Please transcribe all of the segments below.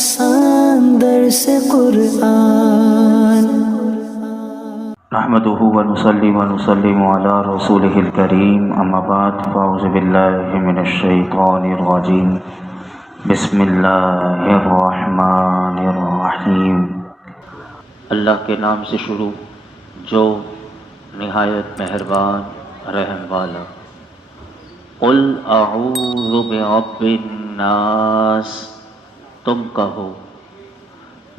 آسان درس قرآن نحمده ونصلي ونسلم على رسوله الكريم اما بعد فاعوذ بالله من الشیطان الرجیم بسم اللہ الرحمن الرحیم۔ اللہ کے نام سے شروع جو نہایت مہربان رحم والا۔ قل اعوذ برب الناس، تم کہو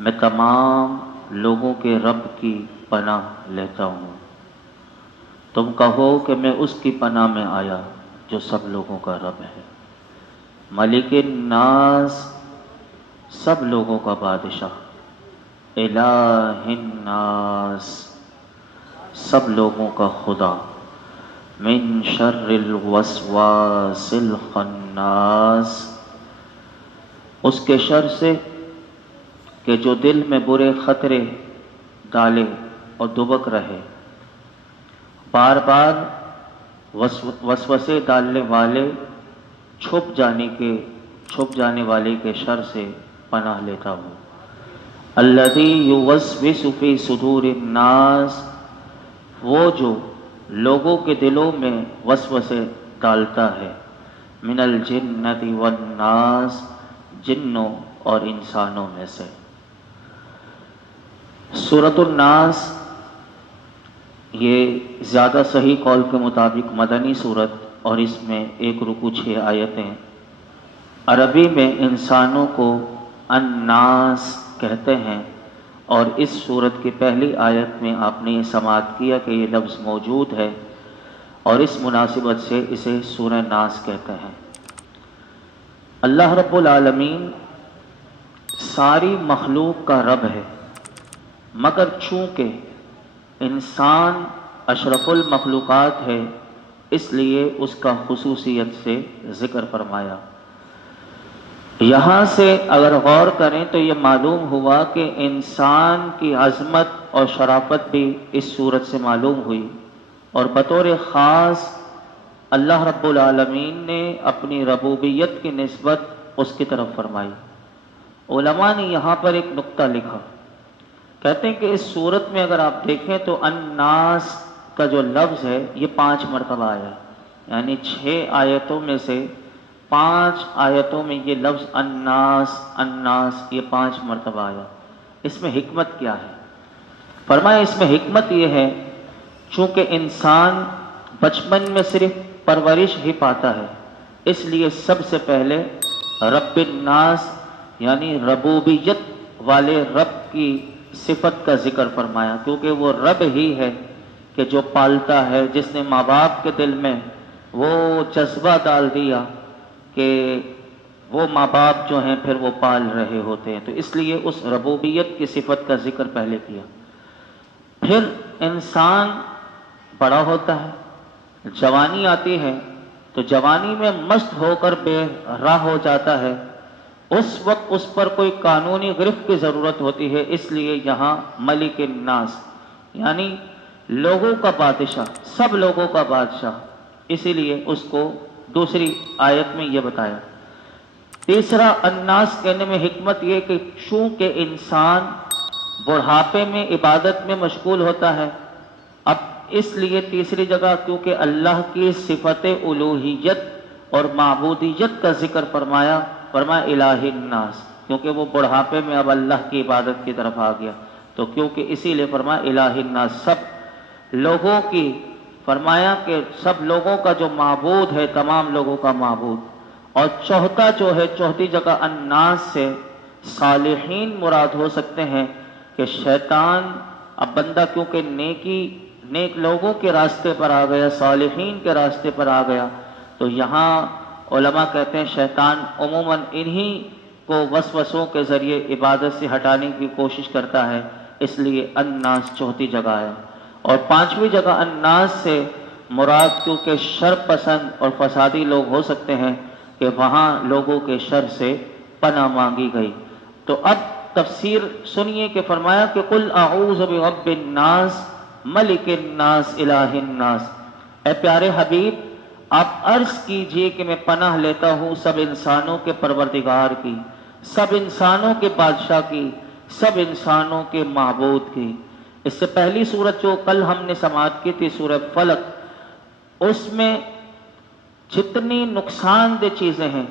میں تمام لوگوں کے رب کی پناہ لیتا ہوں۔ تم کہو کہ میں اس کی پناہ میں آیا جو سب لوگوں کا رب ہے۔ ملک الناس، سب لوگوں کا بادشاہ۔ الہ الناس، سب لوگوں کا خدا۔ من شر الوسواس الخناس، اس کے شر سے کہ جو دل میں برے خطرے ڈالے اور دبک رہے، بار بار وسوسے ڈالنے والے، چھپ جانے والے کے شر سے پناہ لیتا ہوں۔ الذی یوسوس فی صدور الناس، وہ جو لوگوں کے دلوں میں وسوسے ڈالتا ہے۔ من الجنۃ والناس، جنوں اور انسانوں میں سے۔ سورۃ الناس یہ زیادہ صحیح قول کے مطابق مدنی سورت، اور اس میں 1 رکوع 6 آیتیں۔ عربی میں انسانوں کو الناس کہتے ہیں، اور اس سورت کی پہلی آیت میں آپ نے یہ سماعت کیا کہ یہ لفظ موجود ہے، اور اس مناسبت سے اسے سورہ ناس کہتے ہیں۔ اللہ رب العالمین ساری مخلوق کا رب ہے، مگر چونکہ انسان اشرف المخلوقات ہے اس لیے اس کا خصوصیت سے ذکر فرمایا۔ یہاں سے اگر غور کریں تو یہ معلوم ہوا کہ انسان کی عظمت اور شرافت بھی اس صورت سے معلوم ہوئی، اور بطور خاص اللہ رب العالمین نے اپنی ربوبیت کی نسبت اس کی طرف فرمائی۔ علماء نے یہاں پر ایک نقطہ لکھا، کہتے ہیں کہ اس صورت میں اگر آپ دیکھیں تو الناس کا جو لفظ ہے یہ 5 مرتبہ آیا، یعنی 6 آیتوں میں سے 5 آیتوں میں یہ لفظ الناس الناس یہ 5 مرتبہ آیا۔ اس میں حکمت کیا ہے؟ فرمایا اس میں حکمت یہ ہے چونکہ انسان بچپن میں صرف پرورش ہی پاتا ہے، اس لیے سب سے پہلے رب الناس یعنی ربوبیت والے رب کی صفت کا ذکر فرمایا، کیونکہ وہ رب ہی ہے کہ جو پالتا ہے، جس نے ماں باپ کے دل میں وہ جذبہ ڈال دیا کہ وہ ماں باپ جو ہیں پھر وہ پال رہے ہوتے ہیں، تو اس لیے اس ربوبیت کی صفت کا ذکر پہلے کیا۔ پھر انسان بڑا ہوتا ہے، جوانی آتی ہے، تو جوانی میں مست ہو کر بے راہ ہو جاتا ہے، اس وقت اس پر کوئی قانونی گرفت کی ضرورت ہوتی ہے، اس لیے یہاں ملک الناس یعنی لوگوں کا بادشاہ، سب لوگوں کا بادشاہ، اسی لیے اس کو دوسری آیت میں یہ بتایا۔ تیسرا الناس کہنے میں حکمت یہ کہ چونکہ انسان بڑھاپے میں عبادت میں مشغول ہوتا ہے، اب اس لیے تیسری جگہ کیونکہ اللہ کی صفت الوہیت اور معبودیت کا ذکر فرمایا الہ الناس، کیونکہ وہ بڑھاپے میں اب اللہ کی عبادت کی طرف آ گیا، تو کیونکہ اسی لیے فرمایا الہ الناس، سب لوگوں کی، فرمایا کہ سب لوگوں کا جو معبود ہے، تمام لوگوں کا معبود۔ اور چوتھا جو ہے، چوتھی جگہ الناس سے صالحین مراد ہو سکتے ہیں کہ شیطان، اب بندہ کیونکہ نیک لوگوں کے راستے پر آ گیا، صالحین کے راستے پر آ گیا، تو یہاں علماء کہتے ہیں شیطان عموماً انہی کو وسوسوں کے ذریعے عبادت سے ہٹانے کی کوشش کرتا ہے، اس لیے الناس چوتھی جگہ ہے۔ اور 5ویں جگہ الناس سے مراد کیونکہ شر پسند اور فسادی لوگ ہو سکتے ہیں کہ وہاں لوگوں کے شر سے پناہ مانگی گئی۔ تو اب تفسیر سنیے کہ فرمایا کہ قل اعوذ برب الناس ملک الناس الہ الناس، اے پیارے حبیب آپ عرض کیجئے کہ میں پناہ لیتا ہوں سب انسانوں کے پروردگار کی، سب انسانوں کے بادشاہ کی، سب انسانوں کے معبود کی۔ اس سے پہلی سورت جو کل ہم نے سماعت کی تھی سورہ فلق، اس میں جتنی نقصان دہ چیزیں ہیں،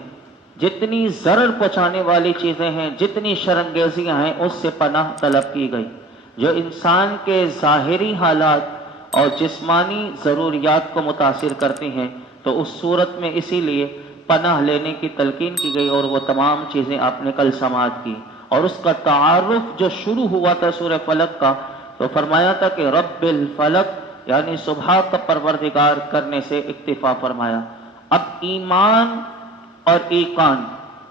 جتنی ضرر پہنچانے والی چیزیں ہیں، جتنی شرانگیزیاں ہیں، اس سے پناہ طلب کی گئی۔ جو انسان کے ظاہری حالات اور جسمانی ضروریات کو متاثر کرتی ہیں، تو اس صورت میں اسی لیے پناہ لینے کی تلقین کی گئی، اور وہ تمام چیزیں آپ نے کل سماعت کی۔ اور اس کا تعارف جو شروع ہوا تھا سورہ فلق کا، تو فرمایا تھا کہ رب الفلق، یعنی صبح کا پروردگار کرنے سے اکتفا فرمایا۔ اب ایمان اور ایقان،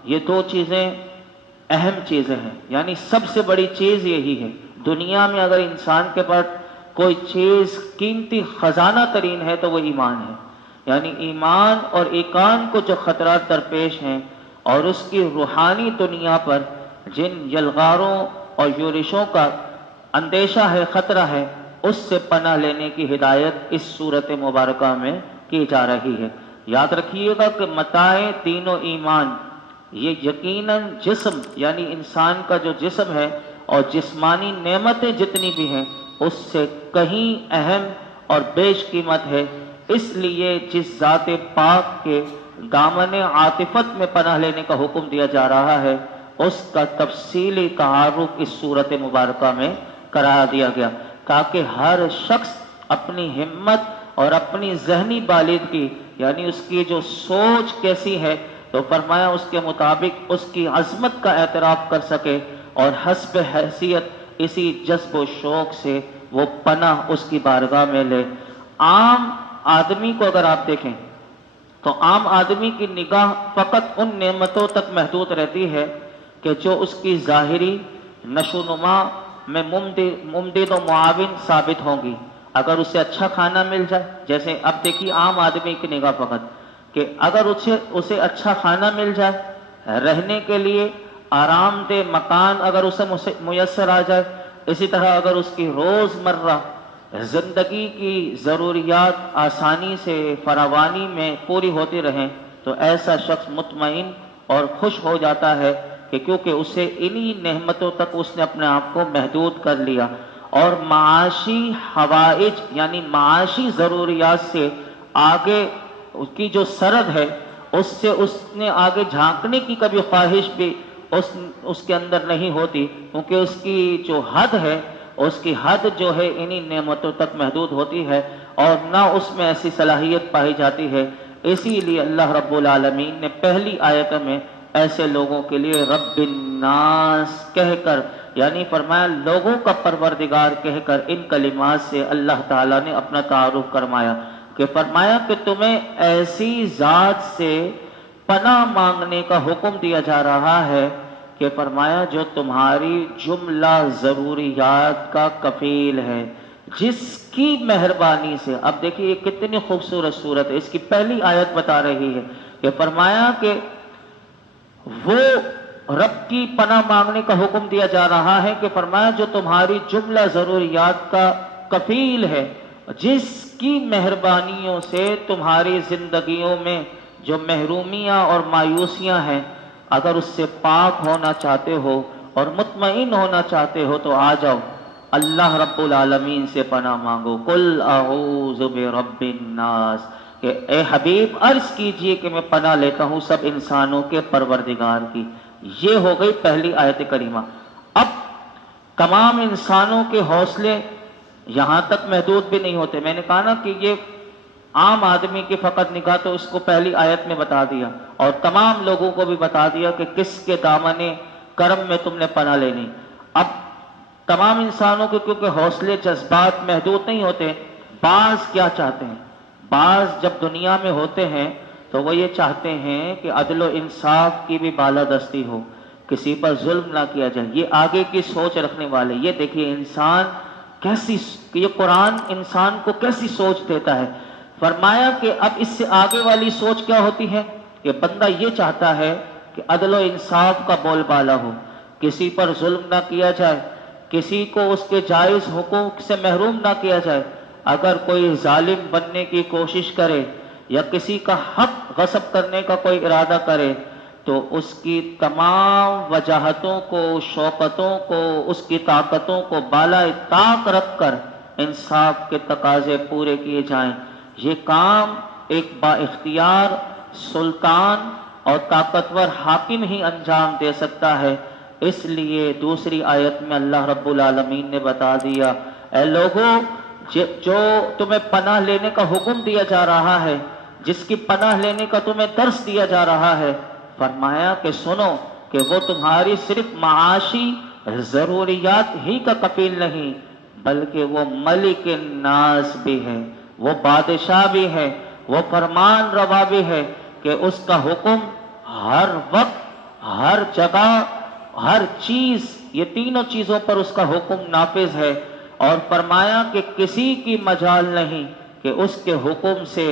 یہ دو چیزیں اہم چیزیں ہیں، یعنی سب سے بڑی چیز یہی ہے۔ دنیا میں اگر انسان کے پاس کوئی چیز قیمتی خزانہ ترین ہے تو وہ ایمان ہے، یعنی ایمان اور ایقان کو جو خطرات درپیش ہیں اور اس کی روحانی دنیا پر جن یلغاروں اور یورشوں کا اندیشہ ہے، خطرہ ہے، اس سے پناہ لینے کی ہدایت اس صورت مبارکہ میں کی جا رہی ہے۔ یاد رکھیے گا کہ متاع دین و ایمان، یہ یقیناً جسم یعنی انسان کا جو جسم ہے اور جسمانی نعمتیں جتنی بھی ہیں، اس سے کہیں اہم اور بیش قیمت ہے۔ اس لیے جس ذات پاک کے دامن عاطفت میں پناہ لینے کا حکم دیا جا رہا ہے، اس کا تفصیلی تعارف اس صورت مبارکہ میں کرا دیا گیا، تاکہ ہر شخص اپنی ہمت اور اپنی ذہنی بالغی، یعنی اس کی جو سوچ کیسی ہے، تو فرمایا اس کے مطابق اس کی عظمت کا اعتراف کر سکے، اور حسب حیثیت اسی جذب و شوق سے وہ پناہ اس کی بارگاہ میں لے۔ عام آدمی کو اگر آپ دیکھیں تو عام آدمی کی نگاہ فقط ان نعمتوں تک محدود رہتی ہے کہ جو اس کی ظاہری نشو نما میں ممدد و معاون ثابت ہوں گی۔ اگر اسے اچھا کھانا مل جائے، جیسے اب دیکھیے عام آدمی کی نگاہ فقط کہ اگر اسے اچھا کھانا مل جائے، رہنے کے لیے آرام دہ مکان اگر اسے میسر آ جائے، اسی طرح اگر اس کی روز مرہ زندگی کی ضروریات آسانی سے فراوانی میں پوری ہوتی رہیں، تو ایسا شخص مطمئن اور خوش ہو جاتا ہے کہ کیونکہ اسے انہی نعمتوں تک اس نے اپنے آپ کو محدود کر لیا، اور معاشی حوائج یعنی معاشی ضروریات سے آگے اس کی جو سرد ہے، اس سے اس نے آگے جھانکنے کی کبھی خواہش بھی اس کے اندر نہیں ہوتی، کیونکہ اس کی جو حد ہے، اس کی حد جو ہے انہی نعمتوں تک محدود ہوتی ہے، اور نہ اس میں ایسی صلاحیت پائی جاتی ہے۔ اسی لیے اللہ رب العالمین نے پہلی آیت میں ایسے لوگوں کے لیے رب الناس کہہ کر، یعنی فرمایا لوگوں کا پروردگار کہہ کر، ان کلمات سے اللہ تعالیٰ نے اپنا تعارف کروایا، کہ فرمایا کہ تمہیں ایسی ذات سے پناہ مانگنے کا حکم دیا جا رہا ہے کہ فرمایا جو تمہاری جملہ ضروریات کا کفیل ہے، جس کی مہربانی سے۔ اب دیکھیے یہ کتنی خوبصورت صورت ہے، اس کی پہلی آیت بتا رہی ہے کہ فرمایا کہ وہ رب کی پناہ مانگنے کا حکم دیا جا رہا ہے کہ فرمایا جو تمہاری جملہ ضروریات کا کفیل ہے، جس کی مہربانیوں سے تمہاری زندگیوں میں جو محرومیاں اور مایوسیاں ہیں، اگر اس سے پاک ہونا چاہتے ہو اور مطمئن ہونا چاہتے ہو تو آ جاؤ، اللہ رب العالمین سے پناہ مانگو۔ قل اعوذ برب الناس، کہ اے حبیب عرض کیجئے کہ میں پناہ لیتا ہوں سب انسانوں کے پروردگار کی۔ یہ ہو گئی پہلی آیت کریمہ۔ اب تمام انسانوں کے حوصلے یہاں تک محدود بھی نہیں ہوتے۔ میں نے کہا نا کہ یہ عام آدمی کی فقط نگاہ تو اس کو پہلی آیت میں بتا دیا، اور تمام لوگوں کو بھی بتا دیا کہ کس کے دامن کرم میں تم نے پناہ لینی۔ اب تمام انسانوں کے کیونکہ حوصلے جذبات محدود نہیں ہوتے، بعض کیا چاہتے ہیں، بعض جب دنیا میں ہوتے ہیں تو وہ یہ چاہتے ہیں کہ عدل و انصاف کی بھی بالادستی ہو، کسی پر ظلم نہ کیا جائے، یہ آگے کی سوچ رکھنے والے۔ یہ دیکھیے انسان کیسی، یہ قرآن انسان کو کیسی سوچ دیتا ہے۔ فرمایا کہ اب اس سے آگے والی سوچ کیا ہوتی ہے کہ بندہ یہ چاہتا ہے کہ عدل و انصاف کا بول بالا ہو، کسی پر ظلم نہ کیا جائے، کسی کو اس کے جائز حقوق سے محروم نہ کیا جائے۔ اگر کوئی ظالم بننے کی کوشش کرے یا کسی کا حق غصب کرنے کا کوئی ارادہ کرے تو اس کی تمام وجاہتوں کو، شوکتوں کو، اس کی طاقتوں کو بالائے طاق رکھ کر انصاف کے تقاضے پورے کیے جائیں۔ یہ کام ایک با اختیار سلطان اور طاقتور حاکم ہی انجام دے سکتا ہے۔ اس لیے دوسری آیت میں اللہ رب العالمین نے بتا دیا، اے لوگوں، جو تمہیں پناہ لینے کا حکم دیا جا رہا ہے، جس کی پناہ لینے کا تمہیں درس دیا جا رہا ہے، فرمایا کہ سنو کہ وہ تمہاری صرف معاشی ضروریات ہی کا کفیل نہیں، بلکہ وہ ملک الناس بھی ہے، وہ بادشاہ بھی ہے، وہ فرمان روا بھی ہے کہ اس کا حکم ہر وقت، ہر جگہ، ہر چیز، یہ تینوں چیزوں پر اس کا حکم نافذ ہے۔ اور فرمایا کہ کسی کی مجال نہیں کہ اس کے حکم سے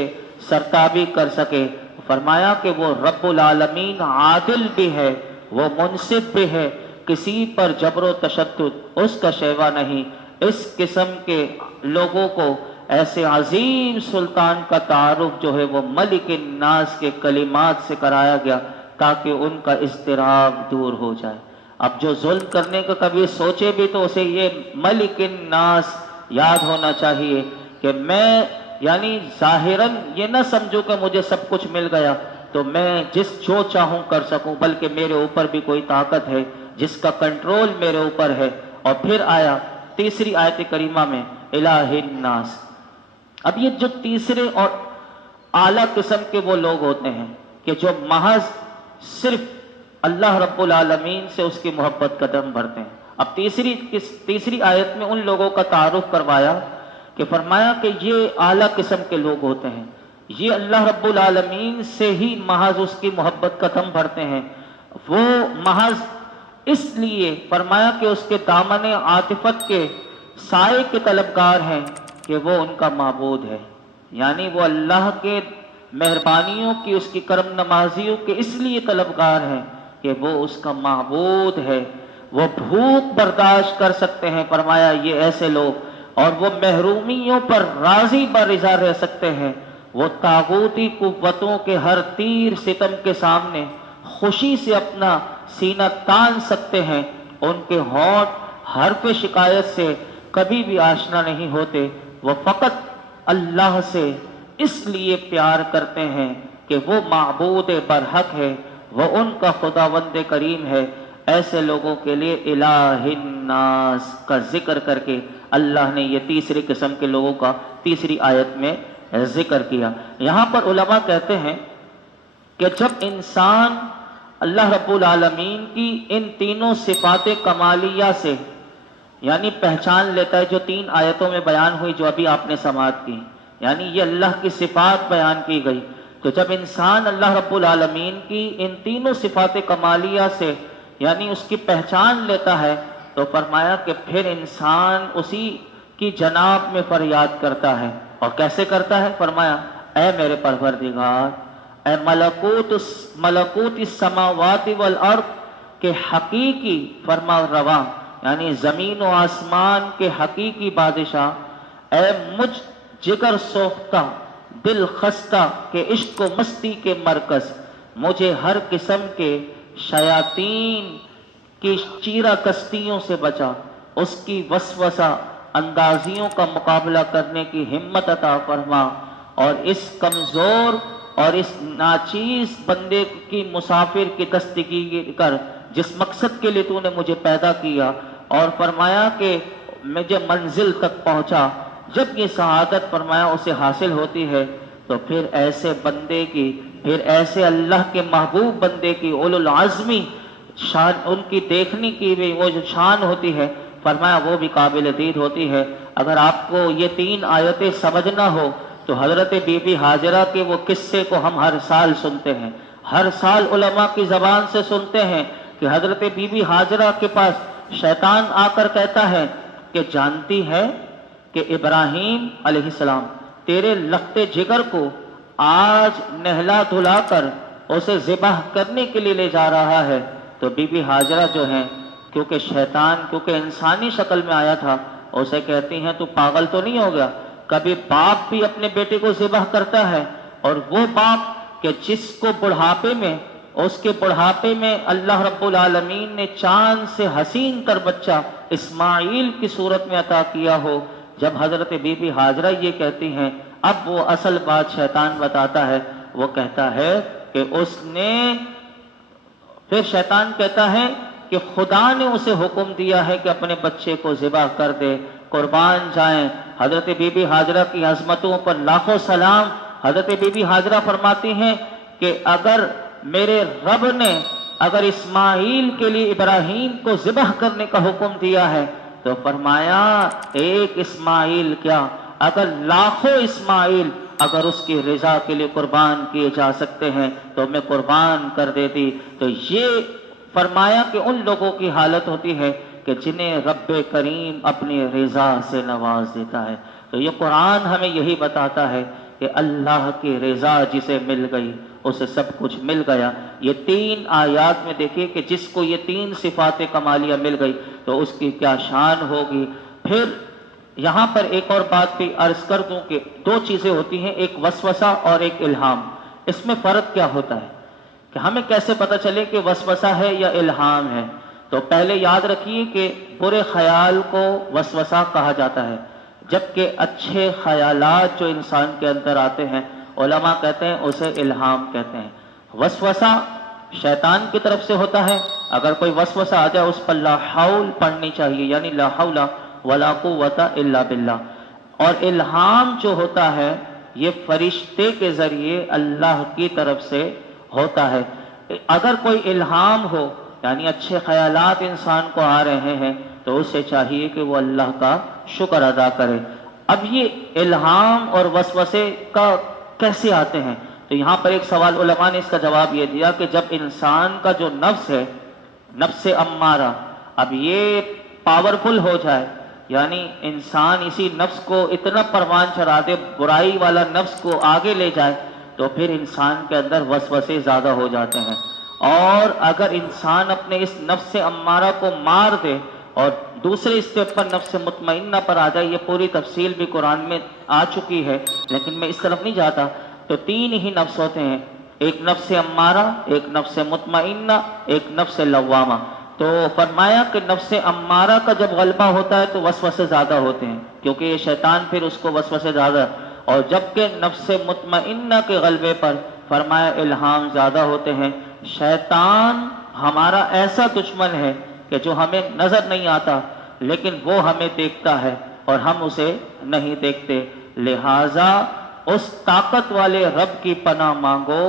سرتابی کر سکے۔ فرمایا کہ وہ رب العالمین عادل بھی ہے، وہ منصف بھی ہے، کسی پر جبر و تشدد اس کا شیوا نہیں۔ اس قسم کے لوگوں کو ایسے عظیم سلطان کا تعارف جو ہے وہ ملک الناس کے کلمات سے کرایا گیا تاکہ ان کا اضطراب دور ہو جائے۔ اب جو ظلم کرنے کا کبھی سوچے بھی تو اسے یہ ملک الناس یاد ہونا چاہیے کہ میں یعنی ظاہراً یہ نہ سمجھوں کہ مجھے سب کچھ مل گیا تو میں جو چاہوں کر سکوں، بلکہ میرے اوپر بھی کوئی طاقت ہے جس کا کنٹرول میرے اوپر ہے۔ اور پھر آیا تیسری آیت کریمہ میں الہ الناس۔ اب یہ جو تیسرے اور اعلیٰ قسم کے وہ لوگ ہوتے ہیں کہ جو محض صرف اللہ رب العالمین سے اس کی محبت قدم بھرتے ہیں۔ اب تیسری آیت میں ان لوگوں کا تعارف کروایا کہ فرمایا کہ یہ اعلیٰ قسم کے لوگ ہوتے ہیں، یہ اللہ رب العالمین سے ہی محض اس کی محبت قدم بھرتے ہیں۔ وہ محض اس لیے فرمایا کہ اس کے دامن عاطفت کے سائے کے طلبگار ہیں کہ وہ ان کا معبود ہے، یعنی وہ اللہ کے مہربانیوں کی، اس کی کرم نوازیوں کے اس لیے طلبگار ہیں کہ وہ اس کا معبود ہے۔ وہ بھوک برداشت کر سکتے ہیں، فرمایا یہ ایسے لوگ، اور وہ محرومیوں پر راضی برضا رہ سکتے ہیں۔ وہ طاغوتی قوتوں کے ہر تیر ستم کے سامنے خوشی سے اپنا سینہ تان سکتے ہیں۔ ان کے ہونٹ حرف شکایت سے کبھی بھی آشنا نہیں ہوتے۔ وہ فقط اللہ سے اس لیے پیار کرتے ہیں کہ وہ معبود برحق ہے، وہ ان کا خداوند کریم ہے۔ ایسے لوگوں کے لیے الہ الناس کا ذکر کر کے اللہ نے یہ تیسری قسم کے لوگوں کا تیسری آیت میں ذکر کیا۔ یہاں پر علماء کہتے ہیں کہ جب انسان اللہ رب العالمین کی ان تینوں صفات کمالیہ سے یعنی پہچان لیتا ہے، جو تین آیتوں میں بیان ہوئی جو ابھی آپ نے سماعت کی، یعنی یہ اللہ کی صفات بیان کی گئی، تو جب انسان اللہ رب العالمین کی ان تینوں صفات کمالیہ سے یعنی اس کی پہچان لیتا ہے تو فرمایا کہ پھر انسان اسی کی جناب میں فریاد کرتا ہے۔ اور کیسے کرتا ہے؟ فرمایا اے میرے پروردگار، اے ملکوت السماوات والارض کے حقیقی فرما روا، یعنی زمین و آسمان کے حقیقی بادشاہ، اے مجھ جگر سوختہ دل خستہ کے عشق و مستی کے مرکز، مجھے ہر قسم کے شیاطین کی چیرہ کستیوں سے بچا، اس کی وسوسہ اندازیوں کا مقابلہ کرنے کی ہمت عطا فرما، اور اس کمزور اور اس ناچیز بندے کی مسافر کی دستگیری کر جس مقصد کے لیے تو نے مجھے پیدا کیا، اور فرمایا کہ مجھے منزل تک پہنچا۔ جب یہ سعادت فرمایا اسے حاصل ہوتی ہے تو پھر ایسے بندے کی، پھر ایسے اللہ کے محبوب بندے کی اولو العزمی شان، ان کی دیکھنے کی بھی وہ جو شان ہوتی ہے، فرمایا وہ بھی قابل دید ہوتی ہے۔ اگر آپ کو یہ تین آیتیں سمجھنا ہو تو حضرت بی بی ہاجرہ کے وہ قصے کو ہم ہر سال سنتے ہیں، ہر سال علماء کی زبان سے سنتے ہیں کہ حضرت بی بی ہاجرہ کے پاس شیطان آ کر کہتا ہے کہ جانتی ہے کہ ابراہیم علیہ السلام تیرے لخت جگر کو آج نہلا دھلا کر اسے ذبح کرنے کے لیے لے جا رہا ہے۔ تو بی بی ہاجرہ جو ہیں، کیونکہ شیطان کیونکہ انسانی شکل میں آیا تھا، اسے کہتی ہیں تو پاگل تو نہیں ہو گیا؟ کبھی باپ بھی اپنے بیٹے کو ذبح کرتا ہے، اور وہ باپ کہ جس کو بڑھاپے میں اس کے بڑھاپے میں اللہ رب العالمین نے چاند سے حسین تر بچہ اسماعیل کی صورت میں عطا کیا ہو، جب حضرت بی بی ہاجرہ یہ کہتی ہیں، اب وہ اصل بات شیطان بتاتا ہے، وہ کہتا ہے کہ اس نے، پھر شیطان کہتا ہے کہ خدا نے اسے حکم دیا ہے کہ اپنے بچے کو ذبح کر دے، قربان جائیں۔ حضرت بی بی ہاجرہ کی عظمتوں پر لاکھوں سلام۔ حضرت بی بی ہاجرہ فرماتی ہیں کہ اگر میرے رب نے اگر اسماعیل کے لیے ابراہیم کو ذبح کرنے کا حکم دیا ہے تو فرمایا ایک اسماعیل کیا، اگر لاکھوں اسماعیل اگر اس کی رضا کے لیے قربان کیے جا سکتے ہیں تو میں قربان کر دیتی۔ تو یہ فرمایا کہ ان لوگوں کی حالت ہوتی ہے کہ جنہیں رب کریم اپنی رضا سے نواز دیتا ہے۔ تو یہ قرآن ہمیں یہی بتاتا ہے کہ اللہ کی رضا جسے مل گئی اسے سب کچھ مل گیا۔ یہ 3 آیات میں دیکھیے کہ جس کو یہ 3 صفات کمالیہ مل گئی تو اس کی کیا شان ہوگی۔ پھر یہاں پر ایک اور بات بھی عرض کر دوں کہ 2 چیزیں ہوتی ہیں، ایک وسوسہ اور ایک الہام۔ اس میں فرق کیا ہوتا ہے کہ ہمیں کیسے پتہ چلے کہ وسوسہ ہے یا الہام ہے؟ تو پہلے یاد رکھیے کہ برے خیال کو وسوسہ کہا جاتا ہے، جبکہ اچھے خیالات جو انسان کے اندر آتے ہیں علماء کہتے ہیں اسے الہام کہتے ہیں۔ وسوسہ شیطان کی طرف سے ہوتا ہے، اگر کوئی وسوسہ آ جائے اس پر لا حول پڑھنی چاہیے، یعنی لا حول ولا قوت الا باللہ۔ اور الہام جو ہوتا ہے یہ فرشتے کے ذریعے اللہ کی طرف سے ہوتا ہے۔ اگر کوئی الہام ہو یعنی اچھے خیالات انسان کو آ رہے ہیں تو اسے چاہیے کہ وہ اللہ کا شکر ادا کرے۔ اب یہ الہام اور وسوسے کا کیسے آتے ہیں؟ تو یہاں پر ایک سوال علماء نے اس کا جواب یہ دیا کہ جب انسان کا جو نفس ہے، نفس امارہ، اب یہ پاورفل ہو جائے، یعنی انسان اسی نفس کو اتنا پروان چڑھا دے، برائی والا نفس کو آگے لے جائے، تو پھر انسان کے اندر وسوسے زیادہ ہو جاتے ہیں۔ اور اگر انسان اپنے اس نفس امارہ کو مار دے اور دوسرے اسٹیپ پر نفس مطمئنہ پر آ جائے، یہ پوری تفصیل بھی قرآن میں آ چکی ہے لیکن میں اس طرف نہیں جاتا۔ تو 3 ہی نفس ہوتے ہیں، ایک نفس امارہ، ایک نفس مطمئنہ، ایک نفس لوامہ۔ تو فرمایا کہ نفس امارہ کا جب غلبہ ہوتا ہے تو وسوسے زیادہ ہوتے ہیں، کیونکہ یہ شیطان پھر اس کو وسوسے زیادہ، اور جبکہ نفس مطمئنہ کے غلبے پر فرمایا الہام زیادہ ہوتے ہیں۔ شیطان ہمارا ایسا دشمن ہے کہ جو ہمیں نظر نہیں آتا لیکن وہ ہمیں دیکھتا ہے اور ہم اسے نہیں دیکھتے، لہٰذا اس طاقت والے رب کی پناہ مانگو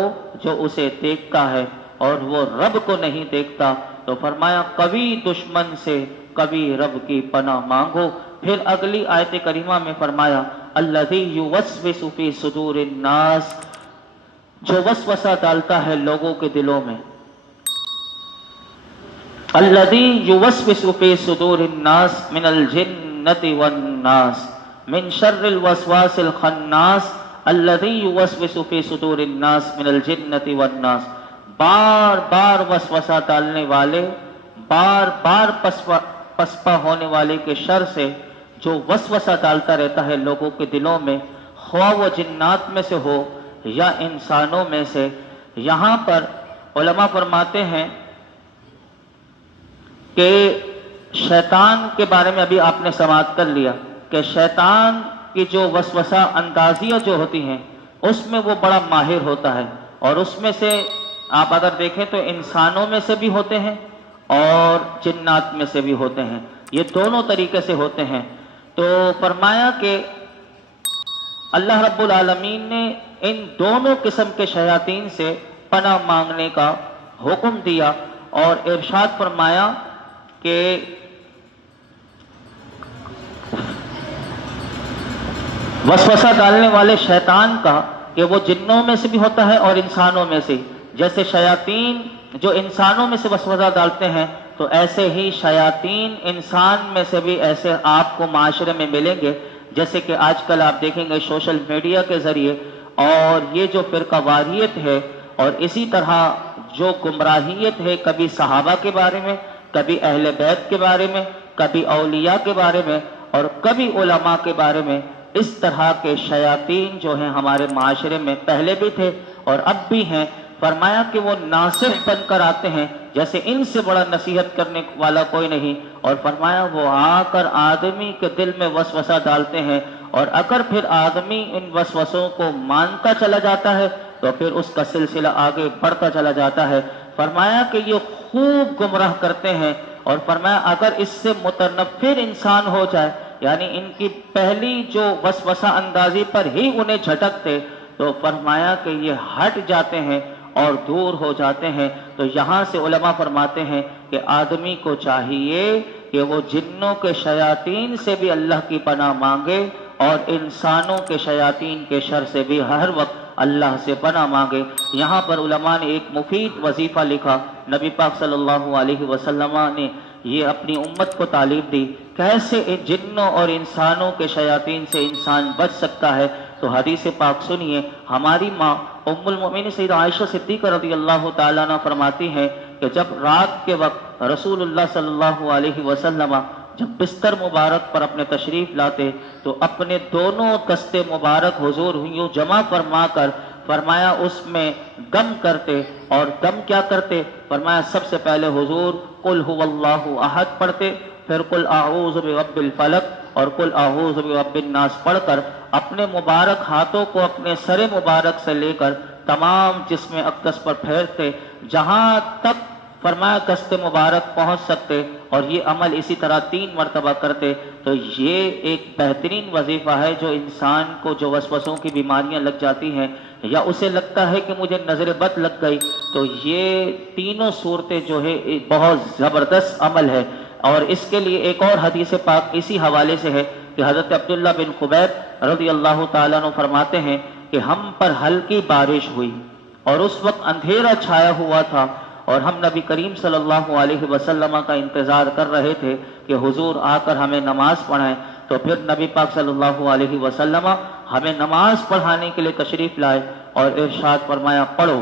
جو اسے دیکھتا ہے اور وہ رب کو نہیں دیکھتا۔ تو فرمایا قوی دشمن سے قوی رب کی پناہ مانگو۔ پھر اگلی آیت کریمہ میں فرمایا الذی یوسوس فی صدور الناس، جو وسوسہ ڈالتا ہے لوگوں کے دلوں میں، الذی یوسوس فی صدور الناس من الجنۃ والناس من شر الوسواس الخناس الذی یوسوس فی صدور الناس من الجنۃ والناس۔ بار بار وسوسہ ڈالنے والے، بار بار پسپا ہونے والے کے شر سے جو وسوسہ ڈالتا رہتا ہے لوگوں کے دلوں میں، خواہ وہ جنات میں سے ہو یا انسانوں میں سے۔ یہاں پر علماء فرماتے ہیں کہ شیطان کے بارے میں ابھی آپ نے سماعت کر لیا کہ شیطان کی جو وسوسہ اندازیاں جو ہوتی ہیں اس میں وہ بڑا ماہر ہوتا ہے، اور اس میں سے آپ اگر دیکھیں تو انسانوں میں سے بھی ہوتے ہیں اور جنات میں سے بھی ہوتے ہیں، یہ دونوں طریقے سے ہوتے ہیں۔ تو فرمایا کہ اللہ رب العالمین نے ان دونوں قسم کے شیاطین سے پناہ مانگنے کا حکم دیا اور ارشاد فرمایا کہ وسوسہ ڈالنے والے شیطان کا کہ وہ جنوں میں سے بھی ہوتا ہے اور انسانوں میں سے، جیسے شیاطین جو انسانوں میں سے وسوسہ ڈالتے ہیں تو ایسے ہی شیاطین انسان میں سے بھی ایسے آپ کو معاشرے میں ملیں گے، جیسے کہ آج کل آپ دیکھیں گے سوشل میڈیا کے ذریعے، اور یہ جو فرقہ واریت ہے اور اسی طرح جو گمراہیت ہے، کبھی صحابہ کے بارے میں، کبھی اہل بیت کے بارے میں، کبھی اولیاء کے بارے میں اور کبھی علماء کے بارے میں، اس طرح کے شیاطین جو ہیں ہمارے معاشرے میں پہلے بھی تھے اور اب بھی ہیں۔ فرمایا کہ وہ ناصح بن کر آتے ہیں جیسے ان سے بڑا نصیحت کرنے والا کوئی نہیں، اور فرمایا وہ آ کر آدمی کے دل میں وسوسہ ڈالتے ہیں، اور اگر پھر آدمی ان وسوسوں کو مانتا چلا جاتا ہے تو پھر اس کا سلسلہ آگے بڑھتا چلا جاتا ہے۔ فرمایا کہ یہ خوب گمراہ کرتے ہیں، اور فرمایا اگر اس سے متنفر انسان ہو جائے، یعنی ان کی پہلی جو وسوسہ اندازی پر ہی انہیں جھٹکتے، تو فرمایا کہ یہ ہٹ جاتے ہیں اور دور ہو جاتے ہیں۔ تو یہاں سے علماء فرماتے ہیں کہ آدمی کو چاہیے کہ وہ جنوں کے شیاطین سے بھی اللہ کی پناہ مانگے، اور انسانوں کے شیاطین کے شر سے بھی ہر وقت اللہ سے پناہ مانگے۔ یہاں پر علماء نے ایک مفید وظیفہ لکھا، نبی پاک صلی اللہ علیہ وسلم نے یہ اپنی امت کو تعلیم دی کیسے ان جنوں اور انسانوں کے شیاطین سے انسان بچ سکتا ہے۔ تو حدیث پاک سنیے، ہماری ماں ام المؤمنین سیدہ عائشہ صدیقہ رضی اللہ تعالیٰ عنہ فرماتی ہیں کہ جب رات کے وقت رسول اللہ صلی اللہ علیہ وسلم جب بستر مبارک پر اپنے تشریف لاتے تو اپنے دونوں دستے مبارک حضور یوں جمع فرما کر فرمایا اس میں دم کرتے، اور دم کیا کرتے؟ فرمایا سب سے پہلے حضور قل هو اللہ احد پڑھتے، پھر قل اعوذ برب الفلق اور قل اعوذ برب الناس پڑھ کر اپنے مبارک ہاتھوں کو اپنے سر مبارک سے لے کر تمام جسم اقدس پر پھیرتے، جہاں تک فرمایا دست مبارک پہنچ سکتے، اور یہ عمل اسی طرح 3 مرتبہ کرتے۔ تو یہ ایک بہترین وظیفہ ہے جو انسان کو جو وسوسوں کی بیماریاں لگ جاتی ہیں، یا اسے لگتا ہے کہ مجھے نظر بد لگ گئی، تو یہ تینوں صورتیں جو ہے ایک بہت زبردست عمل ہے۔ اور اس کے لیے ایک اور حدیث پاک اسی حوالے سے ہے کہ حضرت عبداللہ بن خبیب رضی اللہ تعالیٰ عنہ فرماتے ہیں کہ ہم پر ہلکی بارش ہوئی اور اس وقت اندھیرا چھایا ہوا تھا، اور ہم نبی کریم صلی اللہ علیہ وسلم کا انتظار کر رہے تھے کہ حضور آ کر ہمیں نماز پڑھائیں۔ تو پھر نبی پاک صلی اللہ علیہ وسلم ہمیں نماز پڑھانے کے لیے تشریف لائے اور ارشاد فرمایا پڑھو۔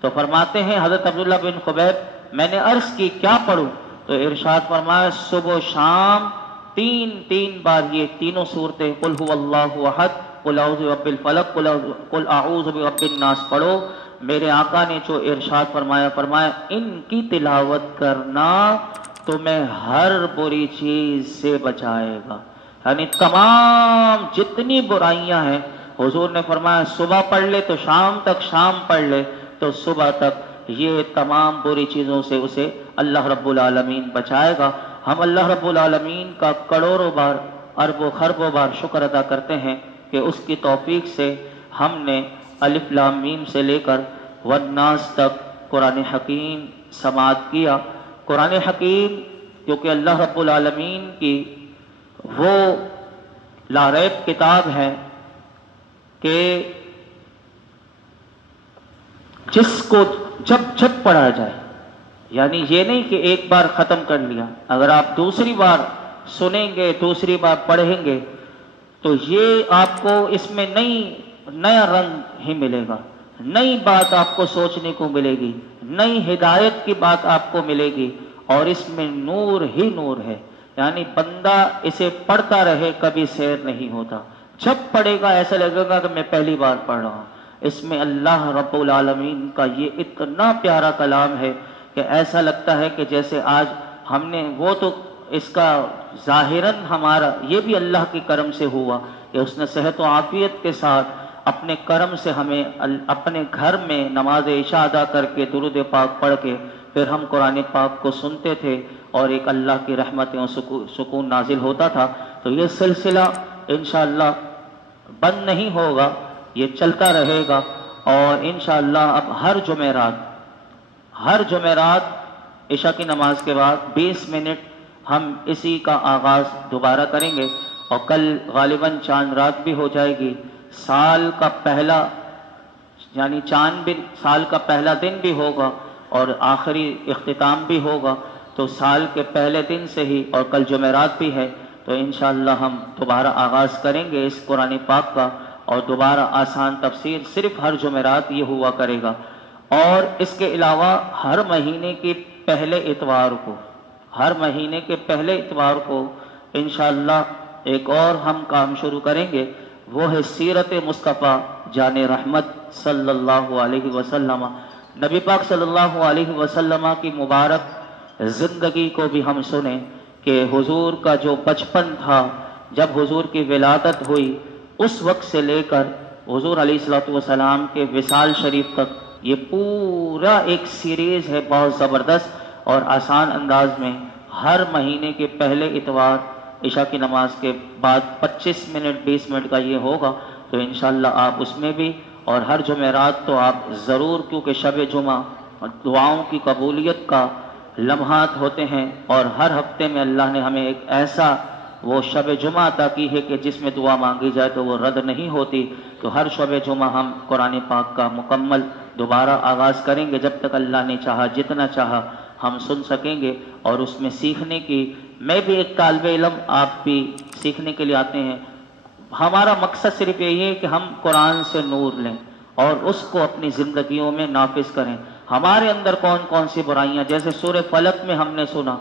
تو فرماتے ہیں حضرت عبداللہ بن خبیب میں نے عرض کی کیا پڑھوں؟ تو ارشاد فرمایا صبح و شام 3 بار یہ تینوں صورتیں قل هو اللہ احد، قل اعوذ برب الفلق، قل اعوذ برب الناس پڑھو۔ میرے آقا نے جو ارشاد فرمایا ان کی تلاوت کرنا تمہیں ہر بری چیز سے بچائے گا، یعنی تمام جتنی برائیاں ہیں حضور نے فرمایا صبح پڑھ لے تو شام تک، شام پڑھ لے تو صبح تک، یہ تمام بری چیزوں سے اسے اللہ رب العالمین بچائے گا۔ ہم اللہ رب العالمین کا کروڑوں بار، اربوں خربوں بار شکر ادا کرتے ہیں کہ اس کی توفیق سے ہم نے الف لام میم سے لے کر والناس تک قرآن حکیم سماعت کیا۔ قرآن حکیم کیونکہ اللہ رب العالمین کی وہ لاریب کتاب ہے کہ جس کو جب پڑھا جائے، یعنی یہ نہیں کہ ایک بار ختم کر لیا، اگر آپ دوسری بار سنیں گے، دوسری بار پڑھیں گے تو یہ آپ کو اس میں نیا رنگ ہی ملے گا، نئی بات آپ کو سوچنے کو ملے گی، نئی ہدایت کی بات آپ کو ملے گی، اور اس میں نور ہی نور ہے، یعنی بندہ اسے پڑھتا رہے کبھی سیر نہیں ہوتا، جب پڑھے گا ایسا لگے گا کہ میں پہلی بار پڑھ رہا ہوں۔ اس میں اللہ رب العالمین کا یہ اتنا پیارا کلام ہے کہ ایسا لگتا ہے کہ جیسے آج ہم نے وہ تو اس کا ظاہراً ہمارا یہ بھی اللہ کے کرم سے ہوا کہ اس نے صحت و عافیت کے ساتھ اپنے کرم سے ہمیں اپنے گھر میں نماز عشاء ادا کر کے درود پاک پڑھ کے پھر ہم قرآن پاک کو سنتے تھے، اور ایک اللہ کی رحمتیں اور سکون نازل ہوتا تھا۔ تو یہ سلسلہ انشاءاللہ بند نہیں ہوگا، یہ چلتا رہے گا، اور انشاءاللہ اب ہر جمعرات عشاء کی نماز کے بعد 20 منٹ ہم اسی کا آغاز دوبارہ کریں گے، اور کل غالباً چاند رات بھی ہو جائے گی، سال کا پہلا یعنی چاند بھی سال کا پہلا دن بھی ہوگا اور آخری اختتام بھی ہوگا، تو سال کے پہلے دن سے ہی، اور کل جمعرات بھی ہے، تو انشاءاللہ ہم دوبارہ آغاز کریں گے اس قرآن پاک کا، اور دوبارہ آسان تفسیر صرف ہر جمعرات یہ ہوا کرے گا۔ اور اس کے علاوہ ہر مہینے کے پہلے اتوار کو انشاءاللہ ایک اور ہم کام شروع کریں گے، وہ ہے سیرت مصطفیٰ جان رحمت صلی اللہ علیہ وسلم، نبی پاک صلی اللہ علیہ وسلم کی مبارک زندگی کو بھی ہم سنیں کہ حضور کا جو بچپن تھا، جب حضور کی ولادت ہوئی اس وقت سے لے کر حضور علیہ الصلوۃ والسلام کے وصال شریف تک، یہ پورا ایک سیریز ہے بہت زبردست اور آسان انداز میں۔ ہر مہینے کے پہلے اتوار عشاء کی نماز کے بعد 25 منٹ 20 منٹ کا یہ ہوگا، تو انشاءاللہ آپ اس میں بھی، اور ہر جمعرات تو آپ ضرور، کیونکہ شب جمعہ دعاؤں کی قبولیت کا لمحات ہوتے ہیں، اور ہر ہفتے میں اللہ نے ہمیں ایک ایسا وہ شب جمعہ عطا کی ہے کہ جس میں دعا مانگی جائے تو وہ رد نہیں ہوتی۔ تو ہر شب جمعہ ہم قرآن پاک کا مکمل دوبارہ آغاز کریں گے، جب تک اللہ نے چاہا، جتنا چاہا ہم سن سکیں گے، اور اس میں سیکھنے کی، میں بھی ایک طالب علم، آپ بھی سیکھنے کے لیے آتے ہیں۔ ہمارا مقصد صرف یہی ہے کہ ہم قرآن سے نور لیں اور اس کو اپنی زندگیوں میں نافذ کریں۔ ہمارے اندر کون کون سی برائیاں، جیسے سورہ فلق میں ہم نے سنا،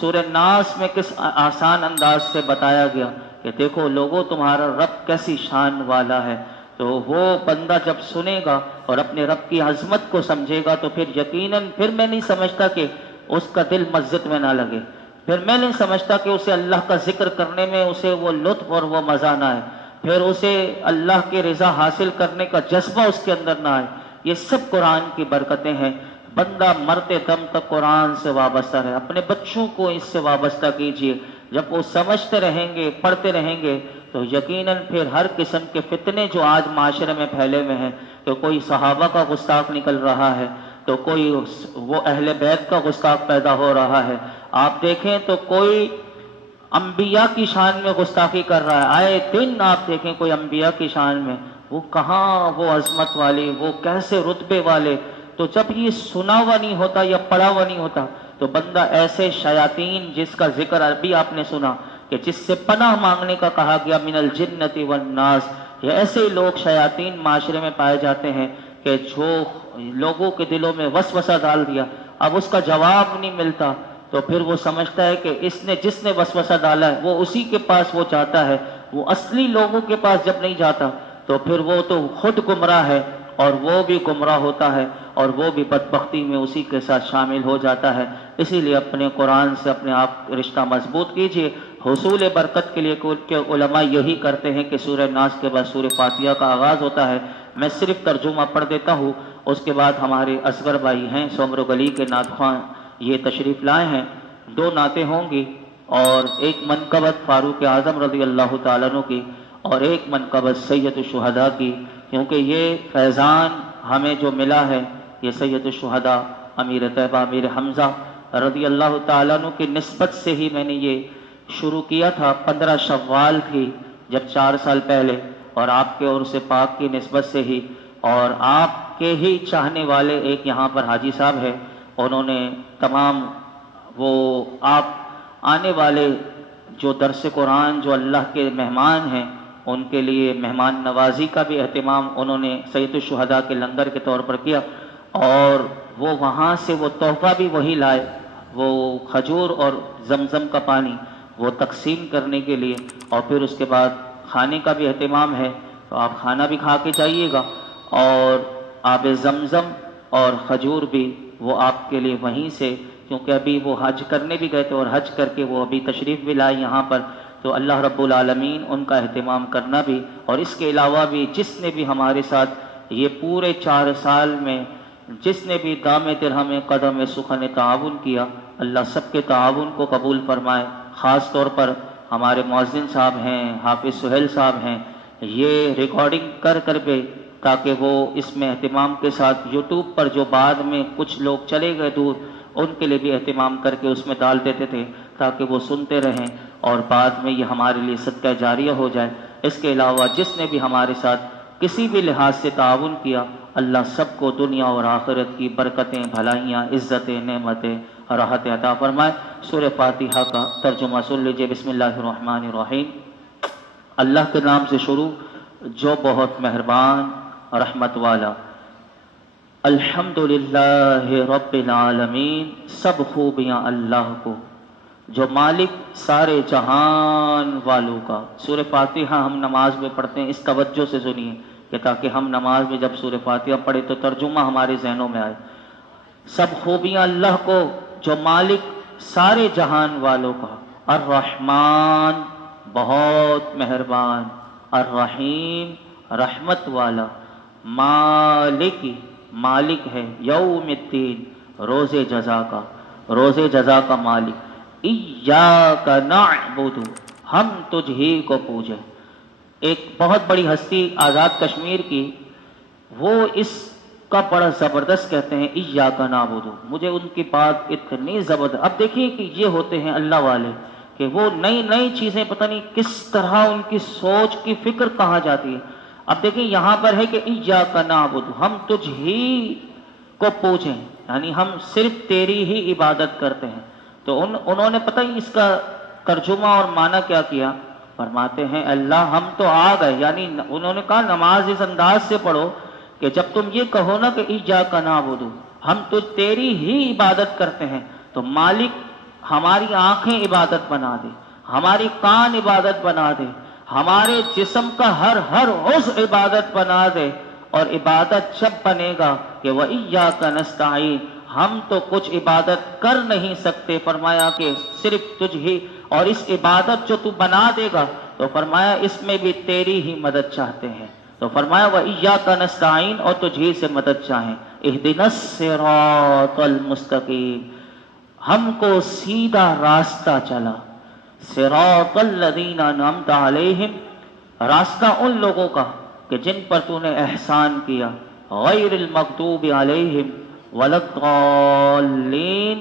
سورہ ناس میں کس آسان انداز سے بتایا گیا کہ دیکھو لوگوں تمہارا رب کیسی شان والا ہے۔ تو وہ بندہ جب سنے گا اور اپنے رب کی عظمت کو سمجھے گا تو پھر یقیناً، پھر میں نہیں سمجھتا کہ اس کا دل مسجد میں نہ لگے، پھر میں نہیں سمجھتا کہ اسے اللہ کا ذکر کرنے میں اسے وہ لطف اور وہ مزہ نہ آئے، پھر اسے اللہ کی رضا حاصل کرنے کا جذبہ اس کے اندر نہ آئے۔ یہ سب قرآن کی برکتیں ہیں۔ بندہ مرتے دم تک قرآن سے وابستہ رہے، اپنے بچوں کو اس سے وابستہ کیجیے۔ جب وہ سمجھتے رہیں گے، پڑھتے رہیں گے، تو یقیناً پھر ہر قسم کے فتنے جو آج معاشرے میں پھیلے ہوئے ہیں، تو کوئی صحابہ کا گستاخ نکل رہا ہے، تو کوئی وہ اہل بیت کا گستاخ پیدا ہو رہا ہے، آپ دیکھیں تو کوئی انبیاء کی شان میں گستاخی کر رہا ہے۔ آئے دن آپ دیکھیں کوئی انبیاء کی شان میں، وہ کہاں وہ عظمت والی، وہ کیسے رتبے والے۔ تو جب یہ سنا ہوا نہیں ہوتا یا پڑھا ہوا نہیں ہوتا تو بندہ ایسے شیاطین، جس کا ذکر ابھی آپ نے سنا کہ جس سے پناہ مانگنے کا کہا گیا، من الجنت والناس، یہ ایسے لوگ شیاطین معاشرے میں پائے جاتے ہیں کہ جو لوگوں کے دلوں میں وسوسہ ڈال دیا، اب اس کا جواب نہیں ملتا، تو پھر وہ سمجھتا ہے کہ جس نے وسوسہ ڈالا ہے وہ اسی کے پاس وہ جاتا ہے، وہ اصلی لوگوں کے پاس جب نہیں جاتا تو پھر وہ تو خود گمراہ ہے اور وہ بھی گمراہ ہوتا ہے اور وہ بھی بدبختی میں اسی کے ساتھ شامل ہو جاتا ہے۔ اسی لیے اپنے قرآن سے اپنے آپ رشتہ مضبوط کیجیے۔ حصول برکت کے لیے کہ علماء یہی کرتے ہیں کہ سورہ ناس کے بعد سورہ فاتحہ کا آغاز ہوتا ہے۔ میں صرف ترجمہ پڑھ دیتا ہوں، اس کے بعد ہمارے اصغر بھائی ہیں سومرو گلی کے نعت خواں، یہ تشریف لائے ہیں، 2 نعتیں ہوں گی، اور ایک منقبت فاروق اعظم رضی اللہ تعالیٰ عنہ کی، اور ایک منقبت سید الشہداء کی، کیونکہ یہ فیضان ہمیں جو ملا ہے یہ سید الشہداء امیر طیبہ امیر حمزہ رضی اللہ تعالیٰ عنہ کی نسبت سے ہی میں نے یہ شروع کیا تھا۔ 15 شوال تھی جب 4 سال پہلے، اور آپ کے عرس پاک کی نسبت سے ہی، اور آپ کے ہی چاہنے والے ایک یہاں پر حاجی صاحب ہے، انہوں نے تمام وہ آپ آنے والے جو درس قرآن جو اللہ کے مہمان ہیں ان کے لیے مہمان نوازی کا بھی اہتمام انہوں نے سید الشہداء کے لنگر کے طور پر کیا، اور وہ وہاں سے وہ تحفہ بھی وہی لائے، وہ کھجور اور زمزم کا پانی وہ تقسیم کرنے کے لیے، اور پھر اس کے بعد کھانے کا بھی اہتمام ہے، تو آپ کھانا بھی کھا کے جائیے گا، اور آب زمزم اور کھجور بھی وہ آپ کے لیے وہیں سے، کیونکہ ابھی وہ حج کرنے بھی گئے تھے اور حج کر کے وہ ابھی تشریف بھی لائے یہاں پر، تو اللہ رب العالمین ان کا اہتمام کرنا بھی، اور اس کے علاوہ بھی جس نے بھی ہمارے ساتھ یہ پورے 4 سال میں جس نے بھی دام درہم قدم سخن تعاون کیا، اللہ سب کے تعاون کو قبول فرمائے۔ خاص طور پر ہمارے مؤذن صاحب ہیں، حافظ سہیل صاحب ہیں، یہ ریکارڈنگ کر کر کے تاکہ وہ اس میں اہتمام کے ساتھ یوٹیوب پر جو بعد میں کچھ لوگ چلے گئے دور، ان کے لیے بھی اہتمام کر کے اس میں ڈال دیتے تھے تاکہ وہ سنتے رہیں اور بعد میں یہ ہمارے لیے صدقہ جاریہ ہو جائے۔ اس کے علاوہ جس نے بھی ہمارے ساتھ کسی بھی لحاظ سے تعاون کیا، اللہ سب کو دنیا اور آخرت کی برکتیں، بھلائیاں، عزتیں، نعمتیں، راحت عطا فرمائے۔ سورہ فاتحہ کا ترجمہ سن لیجئے۔ بسم اللہ الرحمن الرحیم۔ اللہ کے نام سے شروع جو بہت مہربان رحمت والا۔ الحمدللہ رب العالمین، سب خوبیاں اللہ کو جو مالک سارے جہان والوں کا۔ سورہ فاتحہ ہم نماز میں پڑھتے ہیں، اس توجہ سے سنیے کہ تاکہ ہم نماز میں جب سورہ فاتحہ پڑھے تو ترجمہ ہمارے ذہنوں میں آئے. سب خوبیاں اللہ کو جو مالک سارے جہان والوں کا، الرحمن بہت مہربان، الرحیم رحمت والا، مالکی مالک ہے، یوم الدین روز جزا کا، روز جزا کا مالک. ایاک نعبد ہم تجھ ہی کو پوجے. ایک بہت بڑی ہستی آزاد کشمیر کی، وہ اس کا بڑا زبردست کہتے ہیں ایاک نعبد. مجھے ان کی بات اتنی زبردست. اب دیکھیے کہ یہ ہوتے ہیں اللہ والے کہ وہ نئی نئی چیزیں پتہ نہیں کس طرح ان کی سوچ کی فکر کہاں جاتی ہے. اب دیکھیں یہاں پر ہے کہ ایاک نعبد ہم تجھ ہی کو پوجیں، یعنی ہم صرف تیری ہی عبادت کرتے ہیں. تو انہوں نے پتہ ہی اس کا ترجمہ اور معنی کیا کیا؟ فرماتے ہیں اللہ ہم تو آ گئے، یعنی انہوں نے کہا نماز اس انداز سے پڑھو کہ جب تم یہ کہو نا کہ ایاک نعبد ہم تو تیری ہی عبادت کرتے ہیں، تو مالک ہماری آنکھیں عبادت بنا دے، ہماری کان عبادت بنا دے، ہمارے جسم کا ہر عضو عبادت بنا دے. اور عبادت جب بنے گا کہ وَإِيَّاكَ نَسْتَعِينُ ہم تو کچھ عبادت کر نہیں سکتے، فرمایا کہ صرف تجھ ہی. اور اس عبادت جو تو بنا دے گا تو فرمایا اس میں بھی تیری ہی مدد چاہتے ہیں. تو فرمایا وَإِيَّاكَ نَسْتَعِينُ اور تجھ ہی سے مدد چاہیں. اهْدِنَا الصِّرَاطَ الْمُسْتَقِيمَ ہم کو سیدھا راستہ چلا. صراط الذین انعمت علیہم راستہ ان لوگوں کا کہ جن پر تو نے احسان کیا، غیر المغضوب علیہم ولا الضالین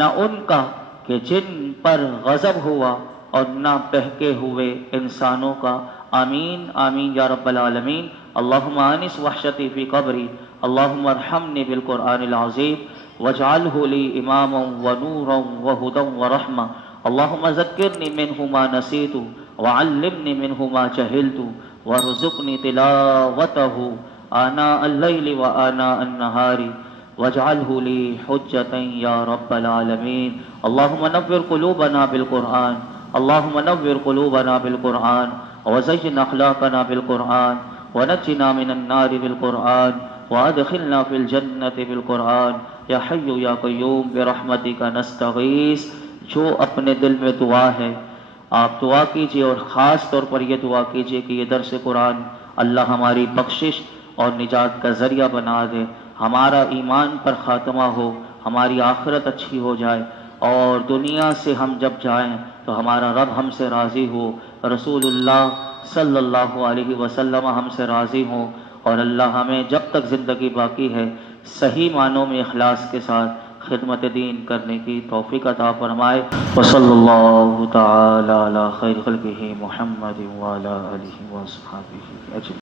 نہ ان کا کہ جن پر غضب ہوا اور نہ بہکے ہوئے انسانوں کا. آمین آمین یا رب العالمین. اللہم آنس وحشتی فی قبری، اللہم ارحمنی بالقرآن العظیم واجعلہ لی اماما ونورا وہدا ورحمہ. اللہم ذکرنی منہ ما نسیت وعلمنی منہ ما جہلت وارزقنی تلاوتہ آناء اللیل وآناء النہار واجعلہ لی حجتا یا رب العالمین. اللہم نور قلوبنا بالقرآن، اللہم نور قلوبنا بالقرآن وزین اخلاقنا بالقرآن ونجنا من النار بالقرآن وادخلنا فی الجنة بالقرآن. یا حی یا قیوم برحمتک نستغیث. جو اپنے دل میں دعا ہے آپ دعا کیجئے، اور خاص طور پر یہ دعا کیجئے کہ یہ درس قرآن اللہ ہماری بخشش اور نجات کا ذریعہ بنا دے، ہمارا ایمان پر خاتمہ ہو، ہماری آخرت اچھی ہو جائے، اور دنیا سے ہم جب جائیں تو ہمارا رب ہم سے راضی ہو، رسول اللہ صلی اللہ علیہ وسلم ہم سے راضی ہوں، اور اللہ ہمیں جب تک زندگی باقی ہے صحیح معنوں میں اخلاص کے ساتھ خدمت دین کرنے کی توفیق عطا فرمائے. وصلی اللہ تعالی علی خیر خلقہ محمد وعلی آلہ وصحبہ اجمعین.